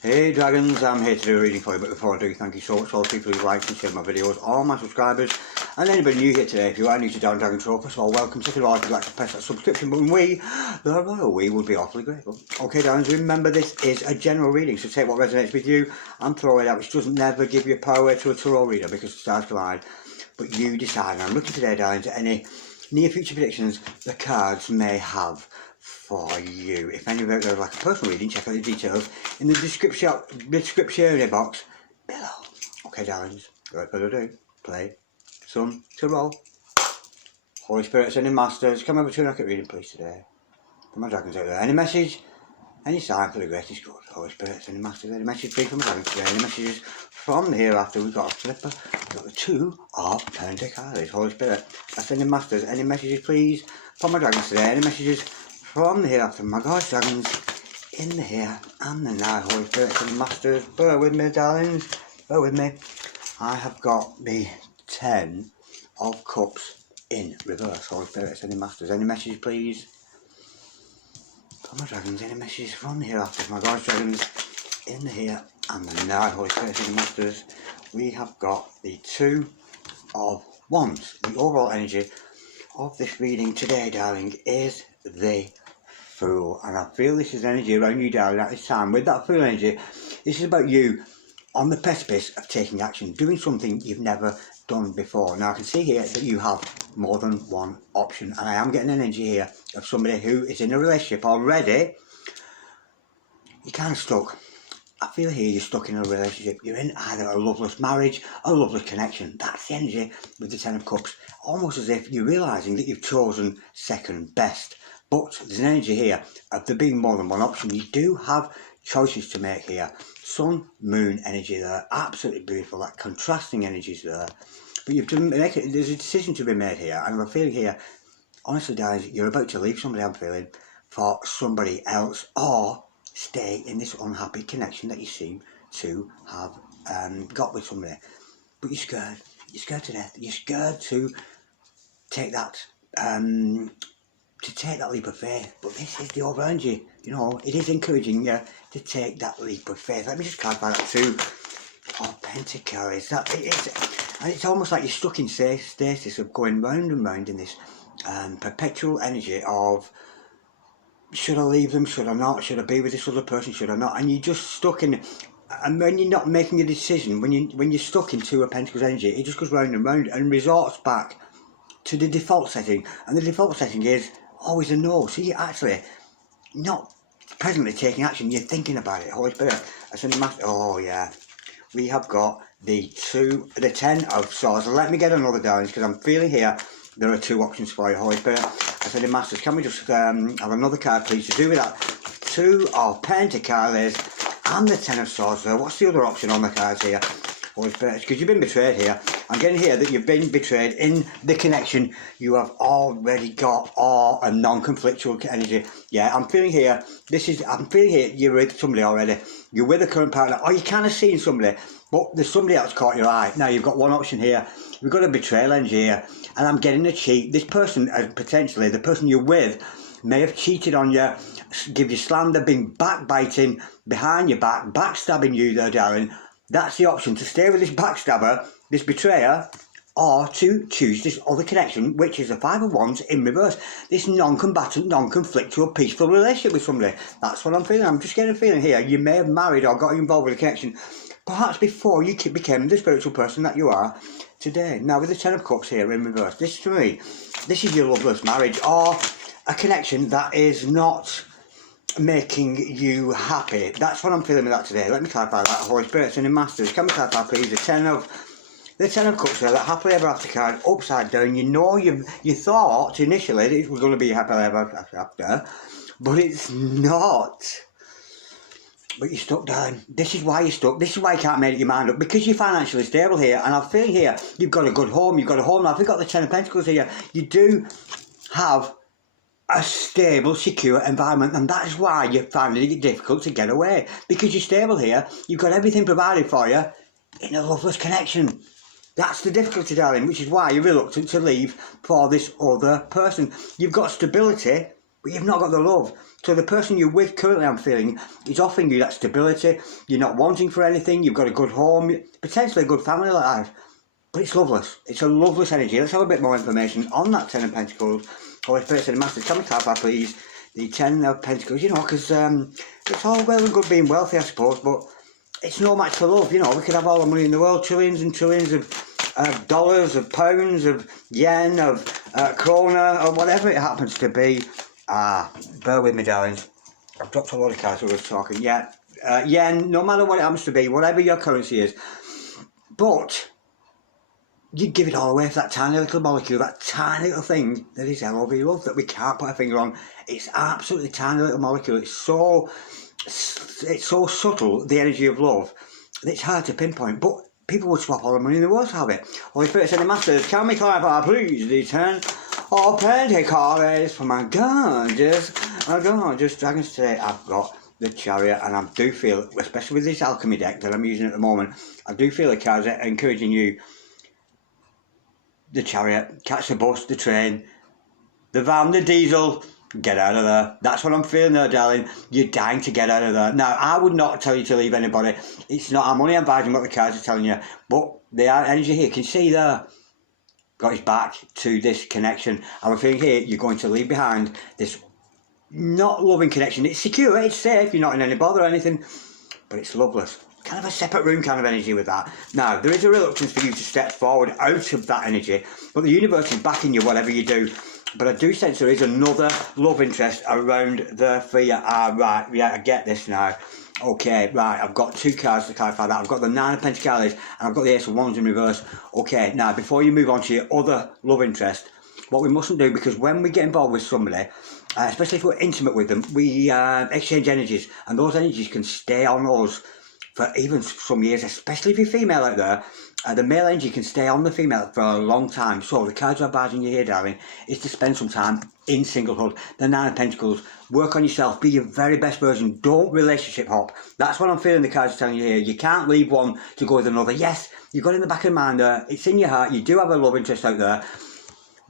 Hey Dragons, I'm here to do a reading for you, but before I do, thank you so much to all the people who like and share my videos, all my subscribers, and anybody new here today. If you are new to Down Dragon Show, first of all, welcome. Second of all, if you'd like to press that subscription button, the royal we would be awfully grateful. Okay Dragons, remember this is a general reading, so take what resonates with you and throw it out, which doesn't never give you power to a tarot reader because the stars collide, but you decide. And I'm looking today, Darlings, at any near future predictions the cards may have for you. If any of you would like a personal reading, check out the details in the description box below. Okay darlings, without further ado, play some tarot. Holy Spirit, sending masters, come over to an accurate reading please today. For my dragons out there, any message, any sign for the greatest good. Holy Spirit, sending masters, any message please from my dragons today, any messages from the hereafter. We've got a flipper, we've got the Two of Pentacles. Holy Spirit, sending masters, any messages please from my dragons today, any messages from the hereafter. My gosh, dragons, in the here and the now. Holy Spirit and masters, bear with me darlings, bear with me. I have got the 10 of Cups in reverse. Holy Spirit and masters, any messages please from my dragons, any messages from the hereafter. My gosh, dragons, in the here and the now. Holy Spirit and masters, we have got the 2 of Wands. The overall energy of this reading today, darling, is the Fool, and I feel this is energy around you, darling, at this time. With that Fool energy, this is about you on the precipice of taking action, doing something you've never done before. Now I can see here that you have more than one option, and I am getting an energy here of somebody who is in a relationship already. You're kind of stuck. I feel here you're stuck in a relationship. You're in either a loveless marriage or a loveless connection. That's the energy with the 10 of Cups. Almost as if you're realising that you've chosen second best. But there's an energy here of there being more than one option. You do have choices to make here. Sun, moon energy there. Absolutely beautiful. That contrasting energy is there. But you've to make it, there's a decision to be made here. And I'm feeling here, honestly guys, you're about to leave somebody, I'm feeling, for somebody else, or stay in this unhappy connection that you seem to have got with somebody. But you're scared. You're scared to death. You're scared to take that leap of faith. But this is the over energy. You know, it is encouraging you to take that leap of faith. Let me just clarify that too. Oh, Pentacles. And it's almost like you're stuck in stasis of going round and round in this perpetual energy of, should I leave them, should I not, should I be with this other person, should I not, and you're just stuck in, and when you're not making a decision, when you're stuck into a Pentacles energy, it just goes round and round and resorts back to the default setting, and the default setting is always a no. So you're actually not presently taking action, you're thinking about it. Holy Spirit, that's in the master. Oh yeah, we have got the 10 of Swords. Let me get another down, because I'm feeling here there are 2 options for you. Holy Spirit, I said in Masters, can we just have another card please to do with that 2 of Pentacles and the 10 of Swords there. What's the other option on the cards here? Holy Spirit, because you've been betrayed here. I'm getting here that you've been betrayed in the connection you have already got, or a non-conflictual energy. Yeah, I'm feeling here, I'm feeling here you're with somebody already. You're with a current partner, or you're kind of seeing somebody, but there's somebody else caught your eye. Now you've got one option here. We've got a betrayal energy here, and I'm getting a cheat. This person, potentially, the person you're with, may have cheated on you, give you slander, been backbiting behind your back, backstabbing you there, darling. That's the option, to stay with this backstabber, this betrayer, or to choose this other connection, which is the 5 of Wands in reverse. This non-combatant, non-conflictual, peaceful relationship with somebody. That's what I'm feeling. I'm just getting a feeling here. You may have married or got involved with a connection, perhaps before you became the spiritual person that you are today. Now with the 10 of Cups here in reverse, this to me, this is your loveless marriage, or a connection that is not making you happy. That's what I'm feeling with that today. Let me clarify that. Holy Spirit and in Masters, can we clarify please the 10 of Cups there, that happily ever after card, upside down. You know, you thought initially that it was going to be happily ever after, but it's not. But you're stuck, darling. This is why you're stuck. This is why you can't make your mind up. Because you're financially stable here. And I'm feeling here, you've got a good home. You've got a home. Now, if you've got the 10 of Pentacles here, you do have a stable, secure environment. And that is why you're finding it difficult to get away. Because you're stable here. You've got everything provided for you in a loveless connection. That's the difficulty, darling. Which is why you're reluctant to leave for this other person. You've got stability but you've not got the love. So the person you're with currently, I'm feeling, is offering you that stability. You're not wanting for anything. You've got a good home, potentially a good family life. But it's loveless. It's a loveless energy. Let's have a bit more information on that Ten of Pentacles. Holy Spirit and Masters, tell me, clarify, please, the Ten of Pentacles. You know, because it's all well and good being wealthy, I suppose, but it's no match for love. You know, we could have all the money in the world, trillions and trillions of dollars, of pounds, of yen, of krona, or whatever it happens to be. Bear with me, darlings. I've dropped a lot of cards while I was talking. Yeah, yen, no matter what it happens to be, whatever your currency is. But you give it all away for that tiny little molecule, that tiny little thing that is LOV love, that we can't put a finger on. It's absolutely tiny little molecule. It's so subtle, the energy of love, that it's hard to pinpoint. But people would swap all the money in the world to have it. Holy Spirit and the Masters, can we clarify, please, the Ten of Pentacles for my gorgeous dragons today? I've got the Chariot, and I do feel, especially with this alchemy deck that I'm using at the moment, I do feel the cards are encouraging you. The Chariot, catch the bus, the train, the van, the diesel, get out of there. That's what I'm feeling there, darling. You're dying to get out of there. Now, I would not tell you to leave anybody. It's not, I'm only advising what the cards are telling you, but the energy here, you can see there, got his back to this connection. I'm feeling here, you're going to leave behind this not loving connection. It's secure, it's safe, you're not in any bother or anything, but it's loveless. Kind of a separate room kind of energy with that. Now, there is a reluctance for you to step forward out of that energy, but the universe is backing you whatever you do. But I do sense there is another love interest around there for you. Right, yeah, I get this now. Okay, right, I've got two cards to clarify that. I've got the Nine of Pentacles and I've got the Ace of Wands in reverse. Okay, now, before you move on to your other love interest, what we mustn't do, because when we get involved with somebody, especially if we're intimate with them, we exchange energies, and those energies can stay on us for even some years, especially if you're female out there. The male energy can stay on the female for a long time. So the cards are advising you here, darling, is to spend some time in singlehood. The Nine of Pentacles, work on yourself, be your very best version. Don't relationship hop. That's what I'm feeling the cards are telling you here. You can't leave one to go with another. Yes, you've got it in the back of your mind there. It's in your heart. You do have a love interest out there.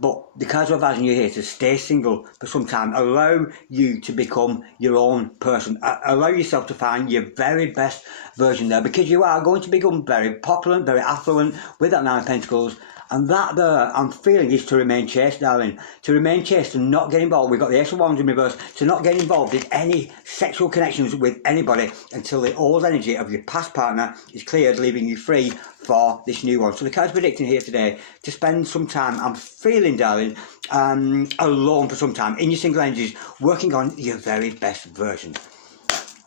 But the cards are advising you here to stay single for some time. Allow you to become your own person. Allow yourself to find your very best version there, because you are going to become very popular, very affluent with that Nine of Pentacles. And that there, I'm feeling, is to remain chaste, darling. To remain chaste and not get involved. We've got the Ace of Wands in reverse. To not get involved in any sexual connections with anybody until the old energy of your past partner is cleared, leaving you free for this new one. So the card's predicting here today to spend some time, I'm feeling, darling, alone for some time in your single energies, working on your very best version.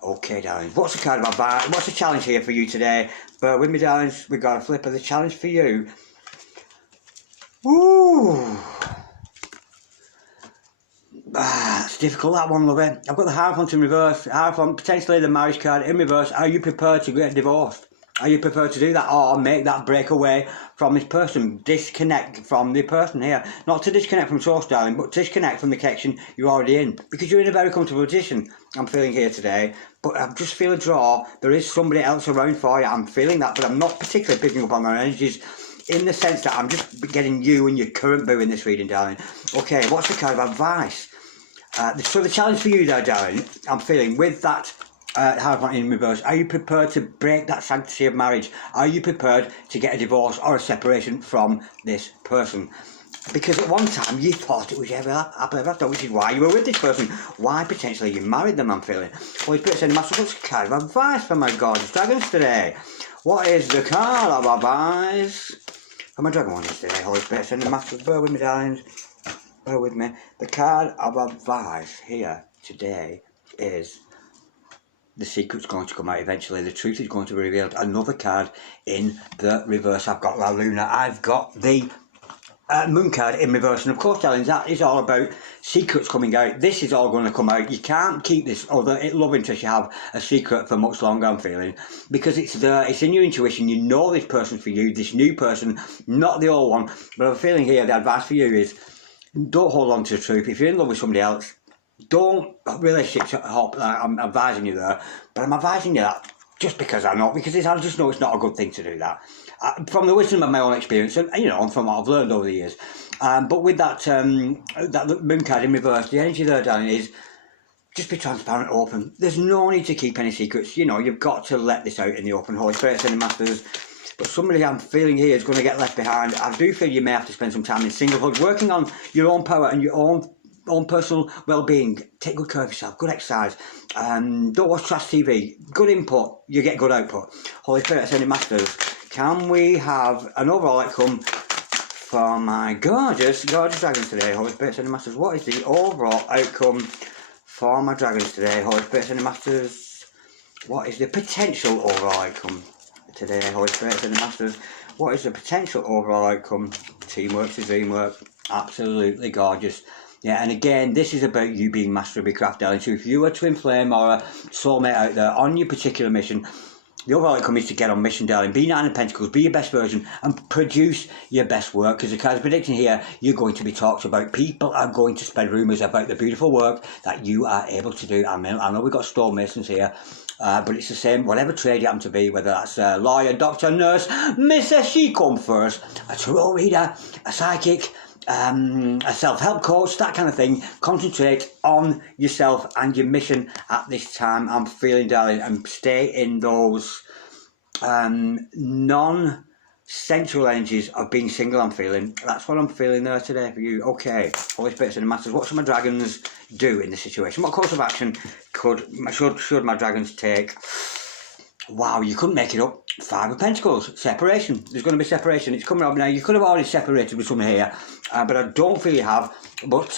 Okay, darling, what's the card about? What's the challenge here for you today? Bear with me, darlings, we've got a flip of the challenge for you. Ooh. It's difficult, that one, lovey. I've got the Hierophant in reverse, Hierophant, potentially the marriage card in reverse. Are you prepared to get divorced? Are you prepared to do that, or make that break away from this person? Disconnect from the person here. Not to disconnect from source, darling, but disconnect from the connection you're already in. Because you're in a very comfortable position, I'm feeling here today. But I just feel a draw. There is somebody else around for you. I'm feeling that, but I'm not particularly picking up on their energies, in the sense that I'm just getting you and your current boo in this reading, darling. Okay, what's the card of advice? So the challenge for you there, darling, I'm feeling with that Hierophant in reverse, are you prepared to break that sanctity of marriage? Are you prepared to get a divorce or a separation from this person? Because at one time you thought it was happily ever after, which is why you were with this person. Why potentially you married them, I'm feeling. Holy Spirit sending Master, what's the card of advice for my gorgeous dragons today? What is the card of advice for my dragon ones today? Holy Spirit sending Master, bear with me, darlings. Bear with me. The card of advice here today is the secret's going to come out eventually. The truth is going to be revealed. Another card in the reverse. I've got La Luna. I've got the Moon card in reverse. And of course, darlings, that is all about secrets coming out. This is all going to come out. You can't keep this other love interest you have a secret for much longer, I'm feeling. Because it's there. It's in your intuition. You know this person for you. This new person, not the old one. But I'm feeling here, the advice for you is, don't hold on to the truth. If you're in love with somebody else, don't relationship hop. I'm advising you there, but I'm advising you that just because I just know it's not a good thing to do that. From the wisdom of my own experience, and from what I've learned over the years. But with that moon card in reverse, the energy there, darling, is just be transparent, open. There's no need to keep any secrets. You've got to let this out in the open. Holy Spirit, sending masters. But somebody I'm feeling here is going to get left behind. I do feel you may have to spend some time in singlehood, working on your own power and your own personal well-being. Take good care of yourself, good exercise. Don't watch trash TV. Good input, you get good output. Holy Spirit, sending masters. Can we have an overall outcome for my gorgeous dragons today? Holy Spirit, sending masters. What is the overall outcome for my dragons today? Holy Spirit, sending masters. What is the potential overall outcome today? Holy Spirit, sending masters. What is the potential overall outcome? Teamwork to dreamwork. Absolutely gorgeous. Yeah, and again, this is about you being master of your craft, darling. So if you are twin flame or a soulmate out there on your particular mission, the overall outcome is to get on mission, darling. Be Nine of Pentacles, be your best version, and produce your best work. Because the card's predicting here, you're going to be talked about. People are going to spread rumours about the beautiful work that you are able to do. I know we've got stonemasons here, but it's the same, whatever trade you happen to be, whether that's a lawyer, doctor, nurse, Mrs. She Come First, a tarot reader, a psychic, a self-help coach, that kind of thing. Concentrate on yourself and your mission at this time, I'm feeling, darling, and stay in those non-sensual energies of being single. I'm feeling that's what I'm feeling there today for you. Okay, Holy Spirit and the Masters, what should my dragons do in this situation? What course of action should my dragons take? Wow, you couldn't make it up. Five of Pentacles, separation. There's going to be separation. It's coming up now. You could have already separated with someone here, but I don't feel you have. But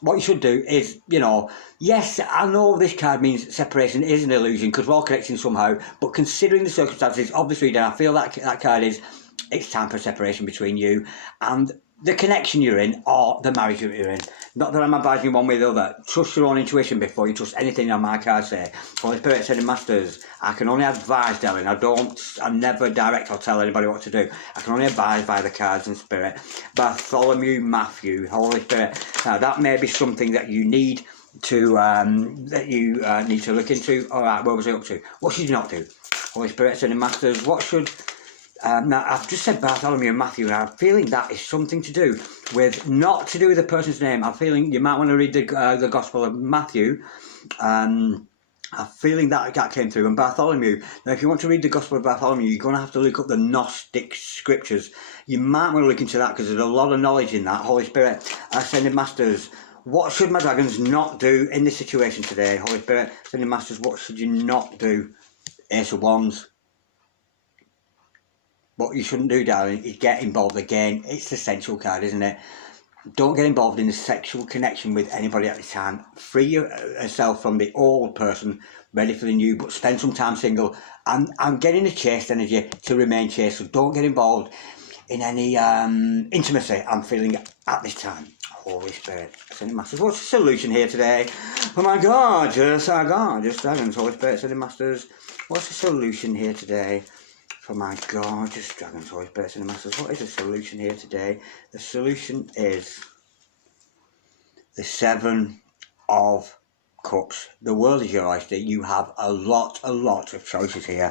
what you should do is, yes, I know this card means separation is an illusion because we're all connecting somehow, but considering the circumstances, obviously, then I feel that card is, it's time for separation between you and the connection you're in or the marriage you're in. Not that I'm advising you one way or the other. Trust your own intuition before you trust anything on my card say. Holy Spirit, sending masters. I can only advise, darling. I never direct or tell anybody what to do. I can only advise by the cards and spirit. Bartholomew Matthew, Holy Spirit. Now that may be something that you need to need to look into. All right, where was I up to? What should you not do? Holy Spirit, sending masters. What should now, I've just said Bartholomew and Matthew, and I'm feeling that is something to do with, not to do with the person's name. I'm feeling you might want to read the Gospel of Matthew. I'm feeling that came through. And Bartholomew, now if you want to read the Gospel of Bartholomew, you're going to have to look up the Gnostic scriptures. You might want to look into that because there's a lot of knowledge in that. Holy Spirit, Ascended Masters, what should my dragons not do in this situation today? Holy Spirit, Ascended Masters, what should you not do? Ace of Wands. What you shouldn't do, darling, is get involved again. It's the sensual card, isn't it? Don't get involved in a sexual connection with anybody at the time. Free yourself from the old person, ready for the new, but spend some time single. I'm getting a chaste energy to remain chaste, so don't get involved in any intimacy I'm feeling at this time. Holy Spirit, Ascended Masters, what's the solution here today? Oh my God, just dragons, Holy Spirit, Ascended Masters, what's the solution here today? For my gorgeous dragons, Holy Spirit, and the Masters, what is the solution here today? The solution is the Seven of Cups. The world is your oyster. You have a lot of choices here.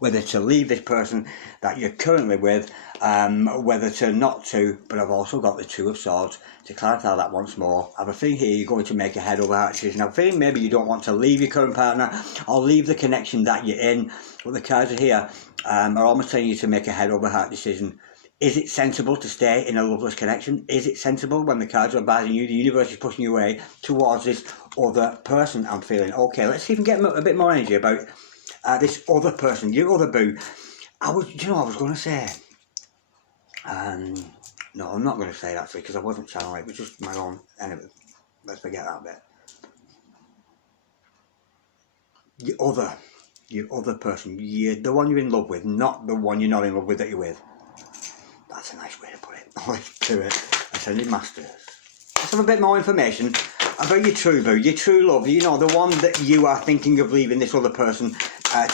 Whether to leave this person that you're currently with, whether to not to. But I've also got the Two of Swords to clarify that once more. I have a feeling here you're going to make a head over heart decision. I have a feeling maybe you don't want to leave your current partner or leave the connection that you're in. But the cards are here are almost telling you to make a head over heart decision. Is it sensible to stay in a loveless connection? Is it sensible when the cards are advising you, the universe is pushing you away towards this other person? I'm feeling. Okay, let's see if we can get a bit more energy about this other person, your other boo. I was going to say? No, I'm not going to say it actually because I wasn't channeling it. It was just my own. Anyway, let's forget that bit. Your other person, the one you're in love with, not the one you're not in love with that you're with. That's a nice way to put it. Holy Spirit, Ascended Masters. Let's have a bit more information about your true boo, your true love, the one that you are thinking of leaving this other person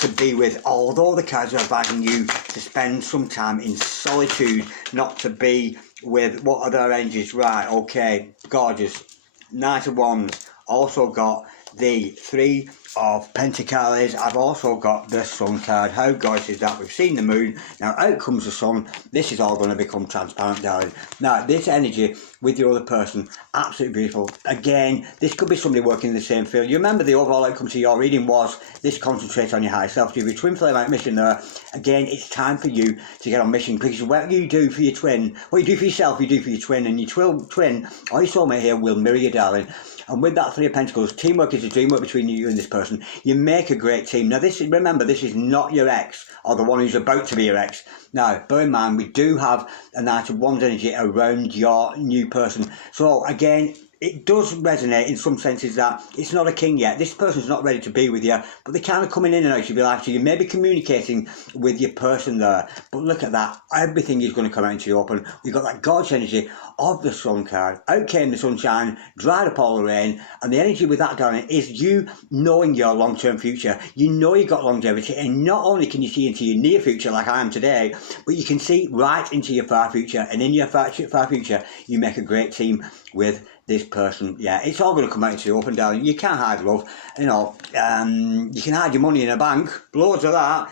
to be with. Although the cards are advising you to spend some time in solitude, not to be with what are their energies. Right, okay, gorgeous. Knight of Wands. Also got the Three of Pentacles, I've also got the Sun card. How gorgeous is that? We've seen the moon, now out comes the sun. This is all going to become transparent, darling. Now this energy with your other person, absolutely beautiful. Again, this could be somebody working in the same field. You remember the overall outcome to your reading was this: concentrate on your higher self. So if your twin flame out mission there, again, it's time for you to get on mission, because what you do for your twin, what you do for yourself, you do for your twin, and your twin or your soulmate here will mirror you, darling. And with that Three of Pentacles, teamwork is a dream work between you and this person. You make a great team. Now, remember, this is not your ex or the one who's about to be your ex. Now, bear in mind, we do have a Knight of Wands energy around your new person. So, again, it does resonate in some senses that it's not a king yet. This person's not ready to be with you, but they're kind of coming in and out of your life. So you may be communicating with your person there. But look at that. Everything is going to come out into the open. We've got that gorgeous energy of the Sun card. Out came the sunshine, dried up all the rain. And the energy with that, darling, is you knowing your long-term future. You know you've got longevity. And not only can you see into your near future like I am today, but you can see right into your far future. And in your far future, you make a great team with this person. Yeah, it's all going to come out into the open, darling. You can't hide love. You know, you can hide your money in a bank, loads of that,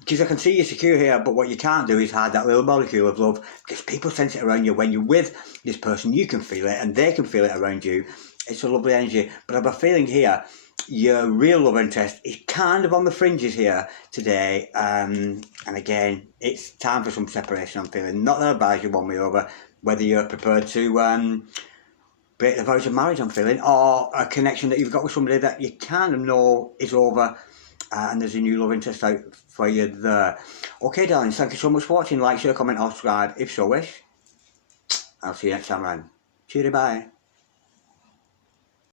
because I can see you're secure here. But what you can't do is hide that little molecule of love, because people sense it around you. When you're with this person, you can feel it, and they can feel it around you. It's a lovely energy. But I have a feeling here, your real love interest is kind of on the fringes here today. And again, it's time for some separation, I'm feeling. Not that I advise you one way or over, whether you're prepared to break the vows of marriage, I'm feeling, or a connection that you've got with somebody that you kind of know is over, and there's a new love interest out for you there. Okay, darlings, thank you so much for watching. Like, share, comment, or subscribe if so wish. I'll see you next time around. Cheery, bye.